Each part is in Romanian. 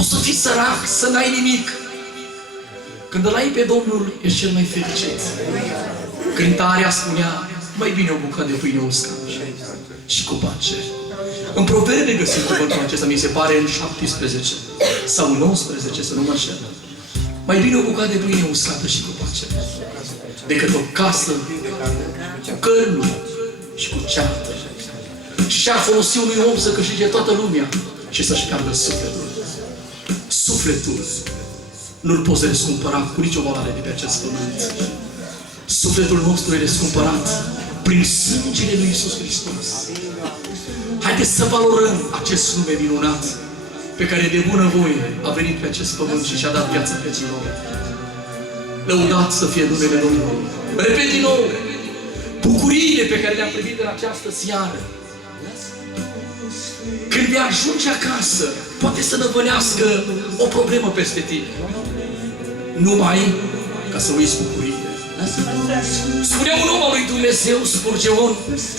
Poți să fii sărac, să n-ai nimic. Când îl ai pe Domnul, ești cel mai fericit. Cântarea spunea, mai bine o bucată de pâine uscată și cu pace. În Proverbe găsim cuvântul acesta, mi se pare în 17 sau 19, să nu mă înșel. Mai bine o bucată de pâine uscată și cu pace decât o casă cu cărnuri și cu ceartă. Și ce-ar folosi unui om să câștige toată lumea și să-și piardă sufletul? Sufletul nu-l poți răscumpăra cu nicio valoare de pe acest pământ. Sufletul nostru e răscumpărat prin sângele lui Iisus Hristos. Haideți să valorăm acest nume minunat pe care de bunăvoie a venit pe acest pământ și și-a dat viața pe noi. Lăudat să fie numele Domnului. Repet din nou, bucuriile pe care le-am primit în această seară, când vei ajunge acasă, poate să năvălească o problemă peste tine. Numai ca să uiți bucuriile. Spunea un om al lui Dumnezeu, Spurgeon,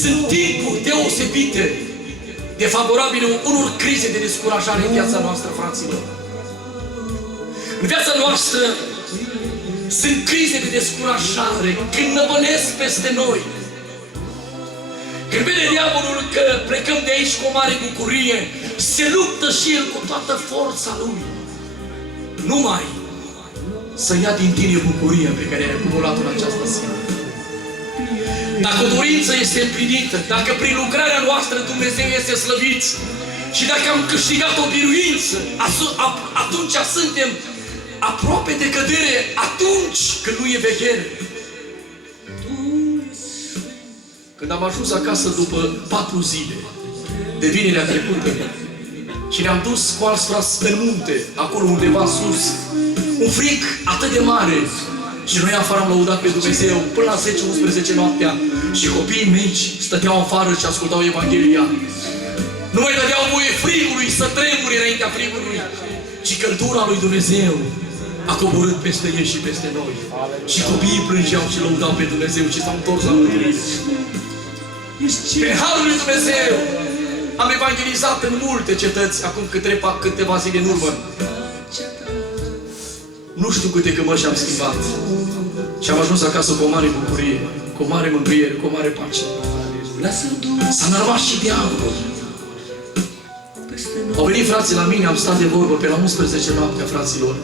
sunt timpuri deosebite de favorabile unor crize de descurajare în viața noastră, fraților. În viața noastră sunt crize de descurajare când năvălesc peste noi. Când vede diavolul că plecăm de aici cu o mare bucurie, se luptă și el cu toată forța lui. Numai să ia din tine bucuria pe care ai acumulat-o în această seară. Dacă o dorință este împlinită, dacă prin lucrarea noastră Dumnezeu este slăvit și dacă am câștigat o biruință, atunci suntem aproape de cădere, atunci când nu e veghere. Când am ajuns acasă după 4 zile de vinerea trecută și ne-am dus cu alți frați pe munte, acolo undeva sus, un frig atât de mare și noi afară am lăudat pe Dumnezeu până la 10-11 noaptea și copiii mici stăteau afară și ascultau Evanghelia. Nu mai dădeau voie frigului să tremure înaintea frigului, ci căldura lui Dumnezeu a coborât peste ei și peste noi. Și copiii plângeau și lăudau pe Dumnezeu și s-au întors la mântuire. Pe harul lui Dumnezeu am evangelizat în multe cetăți acum câteva zile în urmă. Nu știu câte cămăși am schimbat. Și am ajuns acasă cu o mare bucurie, cu o mare mângâiere, cu o mare pace. S-a înarmat și diavolul. Au venit frații la mine, am stat de vorbă pe la 11 noaptea, fraților.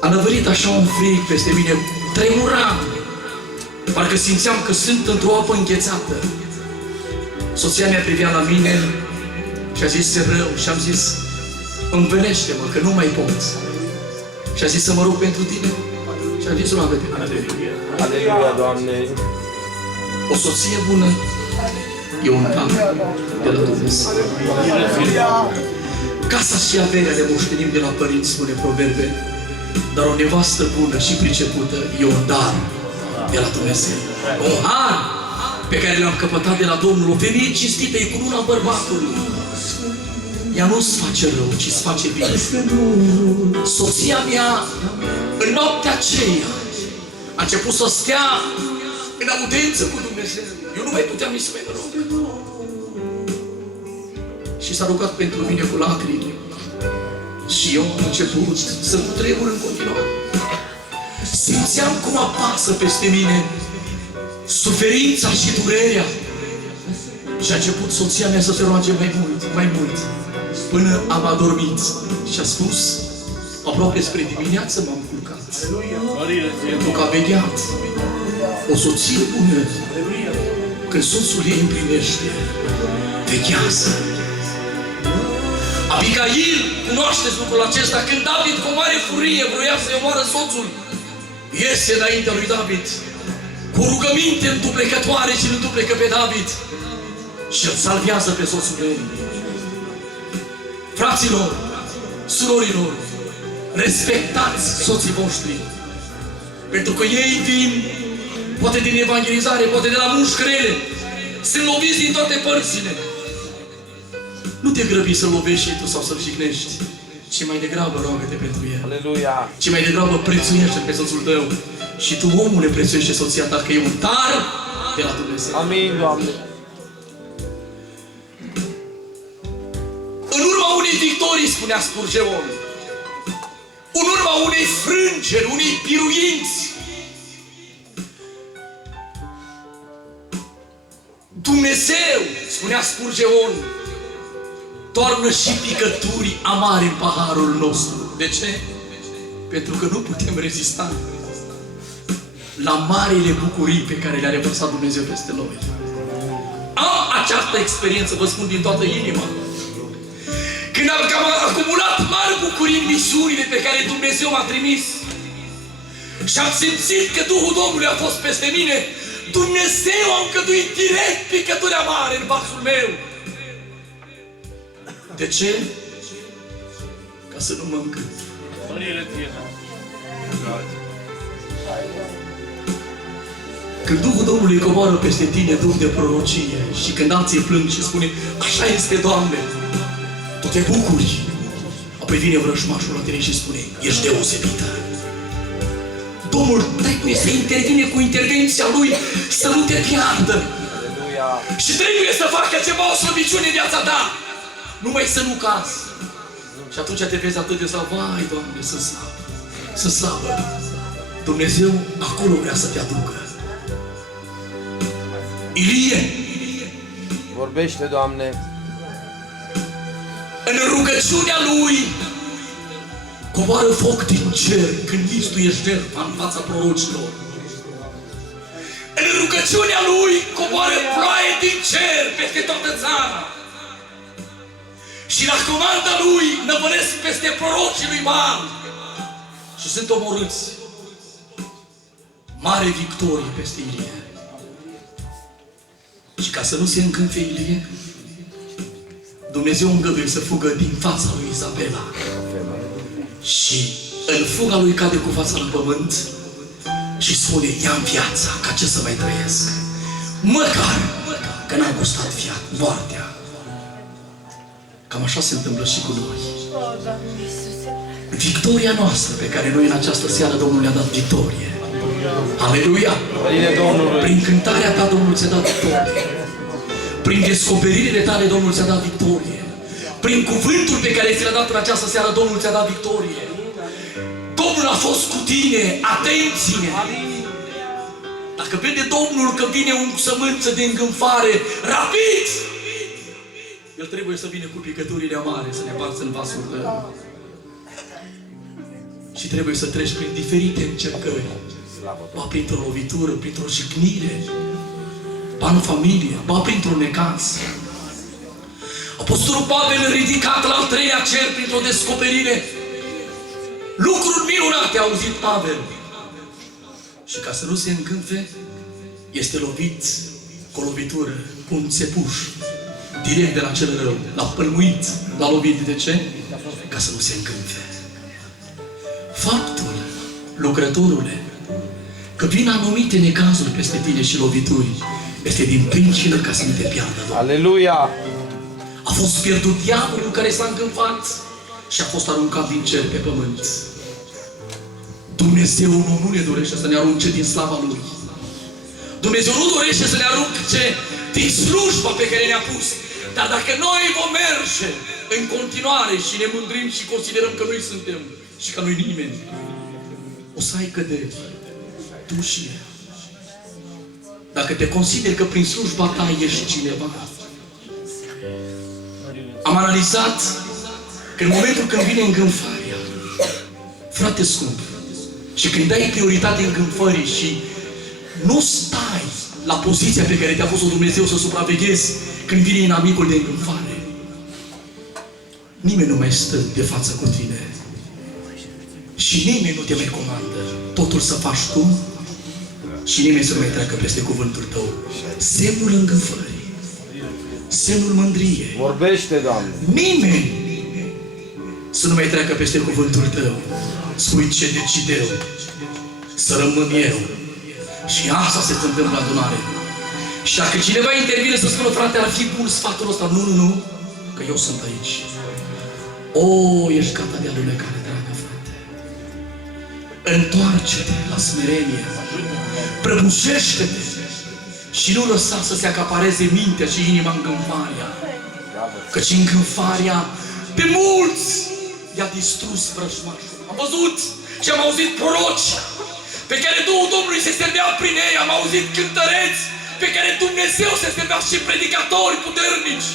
A năvărit așa un frig peste mine, tremuram. Parcă simțeam că sunt într-o apă înghețată. Soția mea privea la mine și a zis, se rău, și am zis, învenește-mă, că nu mai pot. Și a zis să mă rog pentru tine. Și a zis, roagă-te. Aleluia, Doamne! O soție bună e un dar de la Dumnezeu. Casa și averea le moștenim de la părinți, spune Proverbe, dar o nevastă bună și pricepută e un dar de la Dumnezeu. Un har pe care l-am căpătat de la Domnul. O femeie cinstită e cu luna bărbatului. Ea nu-ți face rău, ci îți face bine. Soția mea, în noaptea aceea, a început să stea în audiență cu Dumnezeu. Eu nu mai puteam nici să mai mă rog. Și s-a rugat pentru mine cu lacrimi. Și eu am început să tremur în continuare. Simțeam cum apasă peste mine suferința și durerea. Și a început soția mea să se roage mai mult, mai mult, până am adormit. Și a spus, aproape spre dimineață m-am culcat. Pentru că a vegheat o soție bună. Când soțul ei împlinește, veghează. Abigail, cunoașteți lucrul acesta, când David cu o mare furie vroia să-i omoară soțul, iese înaintea lui David cu rugăminte înduplecătoare și îl înduplecă pe David și îl salvează pe soțul ei. Fraților, surorilor, respectați soții voștri, pentru că ei vin poate din evangelizare, poate de la muși grele, sunt loviți din toate părțile. Nu te grăbi să-l lovești și tu sau să-l jignești, ci mai degrabă roagă-te pentru el. Aleluia! Ci mai degrabă prețuiește pe soțul tău. Și tu, omule, prețuiește soția ta, că e un dar de la Dumnezeu. Amin, Doamne! În urma unei victorii spunea Spurgeon, în urma unei frângeri, unei biruinți, Dumnezeu, spunea Spurgeon, toarnă și picături amare în paharul nostru. De ce? Pentru că nu putem rezista la marile bucurii pe care le-a revărsat Dumnezeu peste noi. Am această experiență, vă spun din toată inima. Când am acumulat mari bucurii în misiunile pe care Dumnezeu m-a trimis și am simțit că Duhul Domnului a fost peste mine, Dumnezeu a încăduit direct picături amare în vasul meu. De ce? Ca să nu mă încânt. Când Duhul Domnului coboară peste tine Duh de prorocie și când alții plâng și spune, așa este, Doamne, tu te bucuri. Apoi vine vrăjmașul la tine și spune, ești deosebită. Domnul trebuie să intervine cu intervenția Lui să nu te piardă. Aleluia. Și trebuie să facă ceva, o slăbiciune în viața ta. Numai să nu cazi. Și atunci te vezi atât de slab. Vai, Doamne, sunt slab. Sunt slabă. Dumnezeu acolo vrea să te aducă. Ilie. Vorbește, Doamne. În rugăciunea lui coboară foc din cer când mistuie jertfa în fața prorocilor. În rugăciunea lui coboară ploaie din cer peste toată țara. Și la comanda lui năvălesc peste prorocii lui Baal și sunt omorâți. Mare victorie peste Ilie. Și ca să nu se încânte Ilie, Dumnezeu îngăduie să fugă din fața lui Izabela. Și în fuga lui cade cu fața la pământ și spune, ia-mi viața, ca ce să mai trăiesc? Măcar că n-am gustat moartea. Cam așa se întâmplă și cu noi. Victoria noastră pe care noi în această seară Domnul ne-a dat victorie. Aleluia! Prin cântarea ta Domnul ți-a dat victorie. Prin descoperirile tale Domnul ți-a dat victorie. Prin cuvântul pe care ți l-a dat în această seară Domnul ți-a dat victorie. Domnul a fost cu tine, atenție! Dacă vede Domnul că vine un sămânță de îngânfare, rapid! El trebuie să vină cu picăturile amare să ne parță în vasul tău. Și trebuie să treci prin diferite încercări. Ba printr-o lovitură, printr-o jignire, ba în familie, ba printr-un necaz. Apostolul Pavel, ridicat la al treilea cer printr-o descoperire, lucruri minunate a auzit Pavel. Și ca să nu se încânte, este lovit cu o lovitură, cu un țepuș, direct de la cel rău. L-a pălmuit, l-a lovit. De ce? Ca să nu se încânte. Faptul, lucrătorule, că vin anumite necazuri peste tine și lovituri, este din pricină ca să nu te piardă, Doamne. Aleluia! A fost pierdut diavolul care s-a încânfat și a fost aruncat din cer pe pământ. Dumnezeu nu ne dorește să ne arunce din slava Lui. Dumnezeu nu dorește să ne arunce din slujba pe care ne-a pus. Dar dacă noi vom merge în continuare și ne mândrim și considerăm că noi suntem și că noi nimeni, o să ai căderi. Tu și eu. Dacă te consideri că prin slujba ta ești cineva. Am analizat că în momentul când vine îngânfarea, frate scump, și când dai prioritate îngânfării și nu stai la poziția pe care te-a pus-o Dumnezeu să supraveghezi când vine inamicul de îngânfare, nimeni nu mai stă de față cu tine. Și nimeni nu te mai comandă. Totul să faci tu și nimeni să nu mai treacă peste cuvântul tău. Semnul îngânfării, semnul mândriei. Vorbește, Doamne! Nimeni să nu mai treacă peste cuvântul tău. Spui ce decid eu, să rămân eu. Și asta se întâmplă în adunare. Și dacă cineva intervine să spună, frate, ar fi bun sfatul ăsta. Nu, că eu sunt aici. O, ești gata de alunecare, dragă frate. Întoarce-te la smerenie. Prăbușește-te. Și nu lăsa să se acapareze mintea și inima îngânfarea. Căci îngânfarea pe mulți i-a distrus vrăjmașul. Am văzut și am auzit proroci pe care Duhul Domnului se servea prin ei, am auzit cântăreți pe care Dumnezeu se servea și predicatori puternici.